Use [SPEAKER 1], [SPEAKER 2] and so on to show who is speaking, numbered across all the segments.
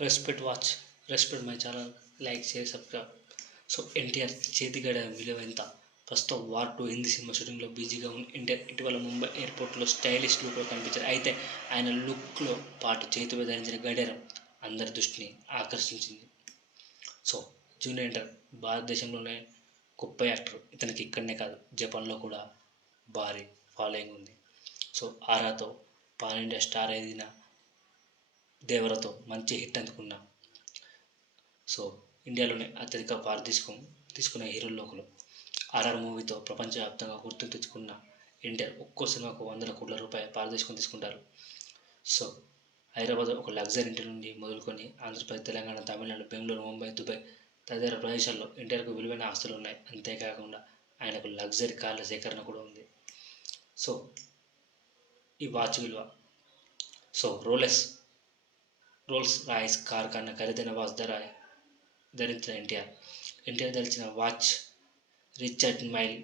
[SPEAKER 1] Respect watch respect my channel like share subscribe so NTR చేతిగడ విలువ ఎంత? ప్రస్తుతం war two Hindi cinema షూటింగ్లో బిజీగా ఉన్న ఎన్టీఆర్ ఇటీవల ముంబై ఎయిర్పోర్ట్లో స్టైలిష్ లుక్లో కనిపించారు. అయితే ఆయన లుక్లో పాటు చేతిపై ధరించిన గడియారం అందరి దృష్టిని ఆకర్షించింది. సో జూనియర్ ఎన్టీఆర్ భారతదేశంలోనే గొప్ప యాక్టర్ ఇతనికి ఇక్కడనే కాదు జపాన్లో కూడా భారీ ఫాలోయింగ్ ఉంది. సో ఆరాతో పాన్ ఇండియా స్టార్ ఎదిగిన దేవరతో మంచి హిట్ అందుకున్న. సో ఇండియాలోనే అత్యధిక పారదర్శకం తీసుకునే హీరోల్లో ఒకరు ఆర్ఆర్ మూవీతో ప్రపంచవ్యాప్తంగా గుర్తింపు తెచ్చుకున్న ఇండియా ఒక్కో సినిమాకు వందల కోట్ల రూపాయలు పారదర్శకం తీసుకుంటారు. సో హైదరాబాద్ ఒక లగ్జరీ ఇంటి నుండి మొదలుకొని ఆంధ్రప్రదేశ్ తెలంగాణ తమిళనాడు బెంగళూరు ముంబై దుబాయ్ తదితర ప్రదేశాల్లో ఇండియాకు విలువైన ఆస్తులు ఉన్నాయి. అంతేకాకుండా ఆయనకు లగ్జరీ కార్ల సేకరణ కూడా ఉంది. సో ఈ వాచ్ విలువ. సో రోలెస్ రోల్స్ రాయిస్ కార్ కన్నా ఖరీదైన వాచ్ ధర ధరించిన ఎన్టీఆర్. ఎన్టీఆర్ ధరించిన watch Richard Mille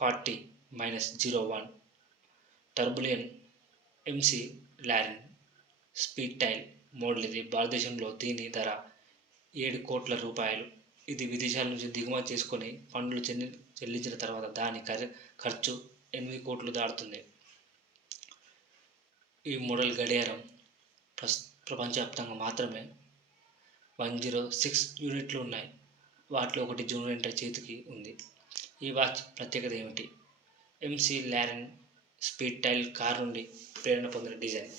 [SPEAKER 1] forty minus zero one tourbillon McLaren Speedtail model. ఇది భారతదేశంలో దీని ధర ఏడు కోట్ల రూపాయలు. ఇది విదేశాల నుంచి దిగుమతి చేసుకొని పన్నులు చెల్లి చెల్లించిన తర్వాత దాని ఖర్చు ఎనిమిది కోట్లు దాటుతుంది. ఈ మోడల్ గడియారం ప్రస్ ప్రపంచవ్యాప్తంగా మాత్రమే వన్ జీరో సిక్స్ యూనిట్లు ఉన్నాయి. వాటిలో ఒకటి జూనియర్ ఎంటర్ చేతికి ఉంది. ఈ వాచ్ ప్రత్యేకత ఏమిటి? McLaren Speedtail car నుండి ప్రేరణ పొందిన డిజైన్.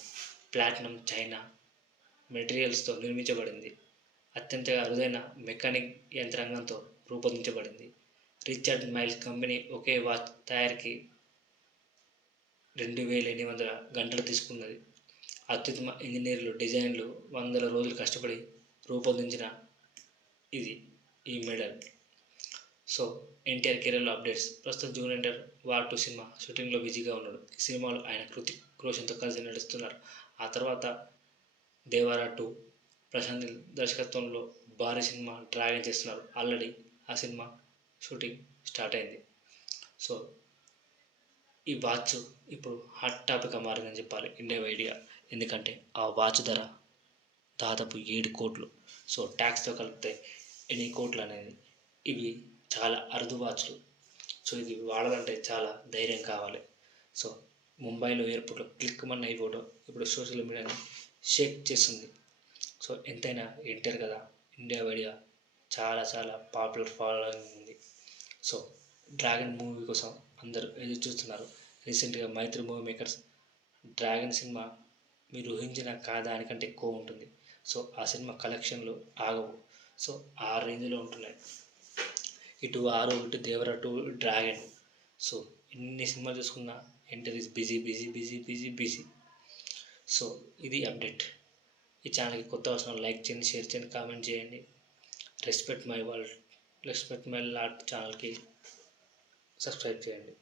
[SPEAKER 1] ప్లాటినం చైనా మెటీరియల్స్తో నిర్మించబడింది. అత్యంత అరుదైన మెకానిక్ యంత్రాంగంతో రూపొందించబడింది. రిచర్డ్ మైల్ కంపెనీ ఒకే వాచ్ తయారీకి రెండు వేల ఎనిమిది వందల గంటలు తీసుకున్నది. అత్యుత్తమ ఇంజనీర్లు డిజైన్లు వందల రోజులు కష్టపడి రూపొందించిన ఇది ఈ మెడల్. సో ఎన్టీఆర్ కెరీర్లో అప్డేట్స్. ప్రస్తుతం జూన్ ఎంటర్ వార్ టూ సినిమా షూటింగ్లో బిజీగా ఉన్నాడు. ఈ సినిమాలో ఆయన కృతిక్ రోషన్తో కలిసి నడుస్తున్నారు ఆ తర్వాత దేవారా టూ ప్రశాంత్ దర్శకత్వంలో భారీ సినిమా డ్రాగన్ చేస్తున్నారు. ఆల్రెడీ ఆ సినిమా షూటింగ్ స్టార్ట్ అయింది. సో ఈ వాచ్ ఇప్పుడు హాట్ టాపిక్గా మారిందని చెప్పాలి. ఇండియా ఐడియా ఎందుకంటే ఆ వాచ్ ధర దాదాపు ఏడు కోట్లు. సో ట్యాక్స్తో కలిపితే ఎన్ని కోట్లు అనేది ఇవి చాలా అరుదు వాచ్లు. సో ఇది వాడాలంటే చాలా ధైర్యం కావాలి. సో ముంబైలో ఎయిర్పోర్ట్లో క్లిక్ మన ఈ ఫోటో ఇప్పుడు సోషల్ మీడియాని షేక్ చేస్తుంది. సో ఎంతైనా ఇంటర్ కదా. ఇండియా ఐడియా చాలా చాలా పాపులర్ ఫాలోయింగ్ ఉంది. సో డ్రాగన్ మూవీ కోసం అందరూ ఎదురు చూస్తున్నారు. రీసెంట్గా Mythri movie makers Dragon cinema మీరు ఊహించిన కా దానికంటే ఎక్కువ ఉంటుంది. సో ఆ సినిమా కలెక్షన్లు ఆగవు. సో ఆ రేంజ్లో ఉంటున్నాయి. ఇటు ఆరు ఇటు దేవరా టూ డ్రాగన్. సో ఎన్ని సినిమాలు చూసుకున్నా NTR is busy busy busy busy busy. So ఇది అప్డేట్. ఈ ఛానల్కి కొత్త అవసరం లైక్ చేయండి షేర్ చేయండి కామెంట్ చేయండి. Respect my world. Respect my lot ఛానల్కి సబ్స్క్రైబ్ చేయండి.